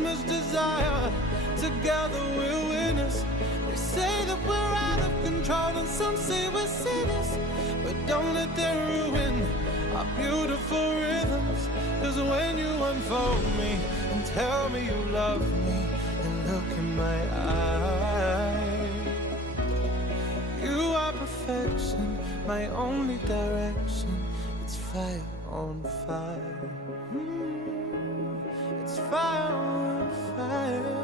much desire. Together we're winners. They say that we're out of control, and some say we're sinners, but don't let them ruin our beautiful rhythms. Cause when you unfold me and tell me you love me and look in my eyes, you are perfection, my only direction. It's fire on fire. It's fire on fire.